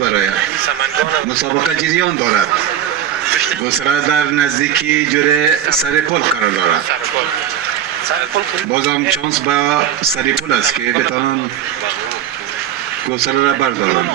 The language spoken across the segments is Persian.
برای مسابقه جریان دارد. گسره در نزدیکی جوره سرپل قرار دارد. بازم چانس با سرپل است که بتوانند گسره را بردارند.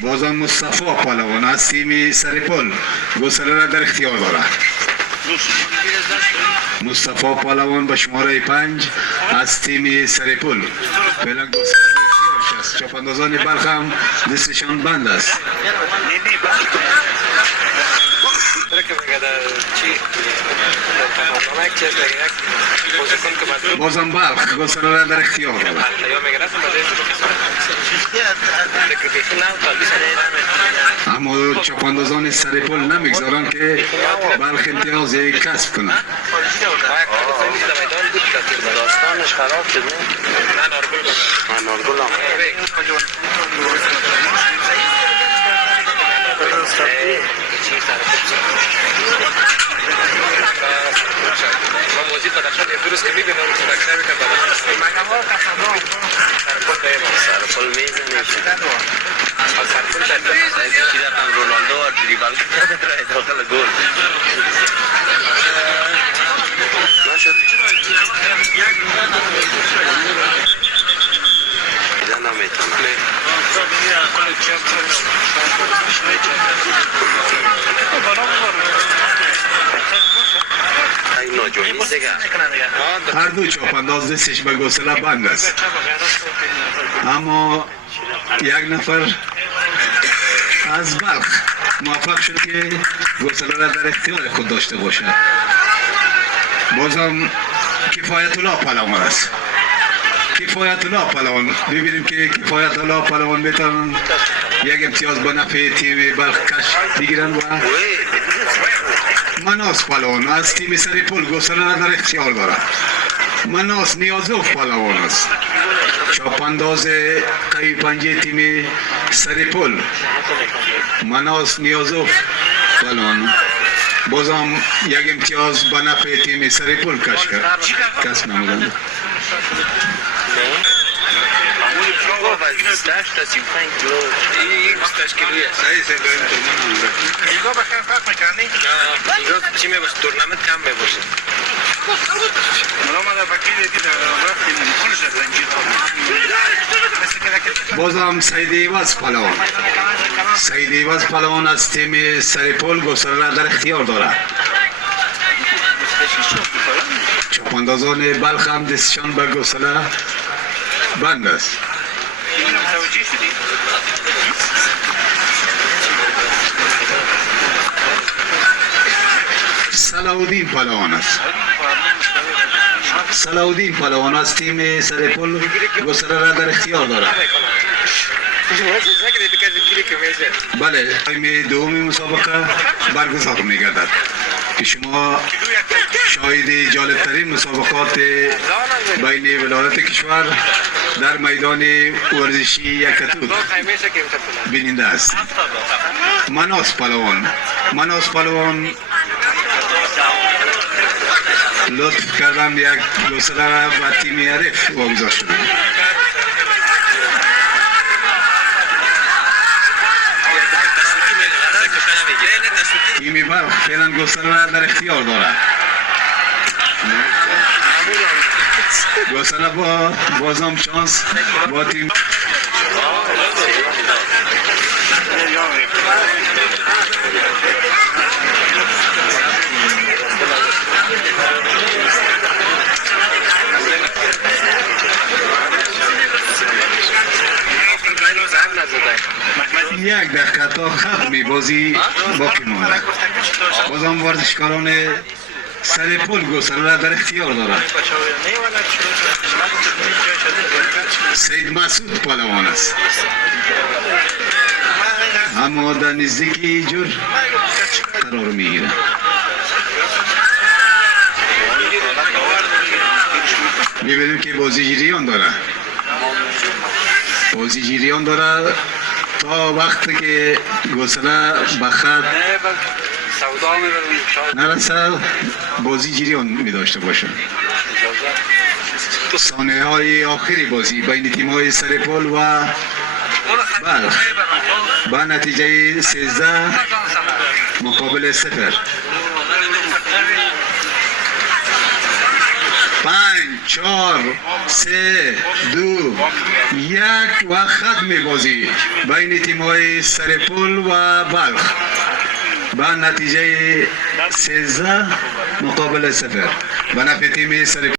بازم مصطفی پالوان از تیم سرپل گسره را در اختیار دارد. مصطفی پالوان به شماره 5 از تیم سرپل فعلا گسره در اختیارش است. چاپاندازان بلخ هم دستشان بند است. بازم بلخ گسره را در اختیار دارد. اما چاپاندازان سرپل نمیگذارند که بلخ امتیاز کسب کنند. داستانش خراب شد. نارگل موزی بدخشان درست که میبینم سرکشنه میکنم سرپل میزنه سرپل چی دارم رونالدو و دریبال کرده داخل گل نشد دیدن نمیتونه هر دو چاپانداز دستش به گسله بند است. اما یک نفر از بلخ موفق شد که گسله را در اختیار خود داشته باشد. بازم کفایت الله پالوان است. کفایت الله پالوان ببینیم که کفایت الله پالوان میتونن یک امتیاز به نفع تیم بلخ کش بگیرن و مناس پالوان از تیم سرپل گسله را در اختیار دارد. مناس نیازوف پالوان است. چاپانداز قوی پنجه تیم سرپل مناس نیازوف پالوان بازم یک امتیاز به نفع تیم سرپل کسب نمودند. چی میباشه تورنمنت کم میباشه بازم سید ایواز پالوان سید ایواز پالوان از تیم سرپل گسله را در اختیار دارد. چاپاندازان بلخ هم دستشان به گسله بند است. صلاح‌الدین پالوان است. صلاح‌الدین پالوان از تیم سرپل گسله را در اختیار دارد. بله تایم دوم مسابقه برگزار می‌گردد که شما شاهد جالبترین مسابقات بین ولایات کشور در میدان ورزشی یکتود بیننده است. مناس پالوان لطف کردم یک گسله را به تیم عرف واگذار شده. تیم بلخ فعلا گسله را در اختیار دارد. گسله با بازم شانس با تیم یک دقیقه تا ختم بازی باقی مانده. بازم ورزشکاران سرپل گسله را در اختیار دارد. سید مسعود پالوان است. اما در نزدیکی جور قرار میگیرد. می‌بینیم که بازی جریان دارد. بازی جریان داره تا وقتی که گوسله به خط سودا میبرم شاید نرسه بازی جریان می داشته باشه. ثانیه های آخری بازی بین تیم های سرپل و بلخ با نتیجه 13 مقابل 0. 5 4 3 2 1 و ختم بازی بین تیم های سرپل و بلخ با نتیجه 13 مقابل 0 به نفع تیم سرپل.